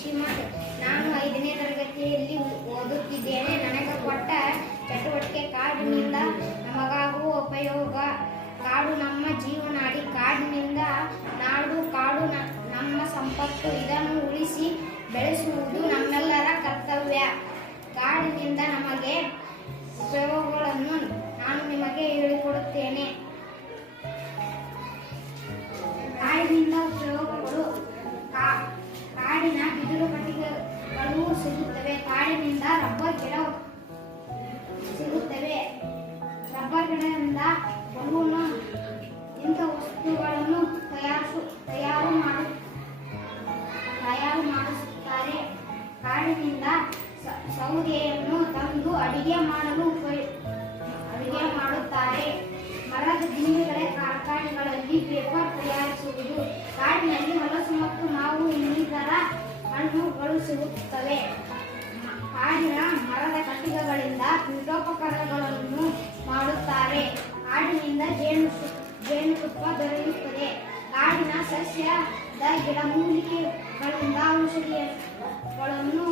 ಕೃಷಿ ಮಾಡು. ನಾನು 5ನೇ ತರಗತಿಯಲ್ಲಿ ಓದುತ್ತಿದ್ದೇನೆ. ನನಗೆ ಕೊಟ್ಟ ಚಟುವಟಿಕೆ ಕಾಡಿನಿಂದ ನಮಗಾಗುವ ಉಪಯೋಗ. ಕಾಡು ನಮ್ಮ ಜೀವನಾಡಿ. ಕಾಡಿನಿಂದ ನಾಡು, ಕಾಡು ನಮ್ಮ ಸಂಪತ್ತು. ಇದನ್ನು ಉಳಿಸಿ ಬೆಳೆಸುವುದು ನಮ್ಮೆಲ್ಲರ ಕರ್ತವ್ಯ. ಕಾಡಿನಿಂದ ನಮಗೆ ಉಪಯೋಗಗಳನ್ನು ನಾನು ನಿಮಗೆ ಹೇಳಿಕೊಡುತ್ತೇನೆ. ಕಾಡಿನಿಂದ ಉಪಯೋಗಗಳು: ಕಾಡಿನ ಬಿದಿರು ಕಟ್ಟಿಗೆಗಳು ಸಿಗುತ್ತವೆ. ಕಾಡಿನಿಂದ ರಬ್ಬರ್ ಗಿಡ ಸಿಗುತ್ತವೆ. ರಬ್ಬರ್ ಗಿಡದಿಂದ ಬಲೂನ್ ಇಂಥ ವಸ್ತುಗಳನ್ನು ತಯಾರು ಮಾಡಿಸುತ್ತಾರೆ. ಕಾಡಿನಿಂದ ಸೌದೆಯನ್ನು ತಂದು ಅಡಿಗೆ ಮಾಡುತ್ತಾರೆ. ಮರದ ದಿಮ್ಮಿಗಳ ಕಾರ್ಖಾನೆಗಳಲ್ಲಿ ಪೇಪರ್ ತಯಾರಿಸುವುದು. ಕಾಡಿನಲ್ಲಿ ಹಲಸು ಮತ್ತು ಮಾವು ಇನ್ನಿತರ ಹಣ್ಣುಗಳು ಸಿಗುತ್ತವೆ. ಕಾಡಿನ ಮರದ ಕಟ್ಟಿಗೆಗಳಿಂದ ಪೀಠೋಪಕರಣಗಳನ್ನು ಮಾಡುತ್ತಾರೆ. ಕಾಡಿನಿಂದ ಜೇನುತುಪ್ಪ ದೊರೆಯುತ್ತದೆ. ಕಾಡಿನ ಸಸ್ಯದ ಗಿಡಮೂಲಿಕೆಗಳಿಂದ ಔಷಧಿಗಳನ್ನು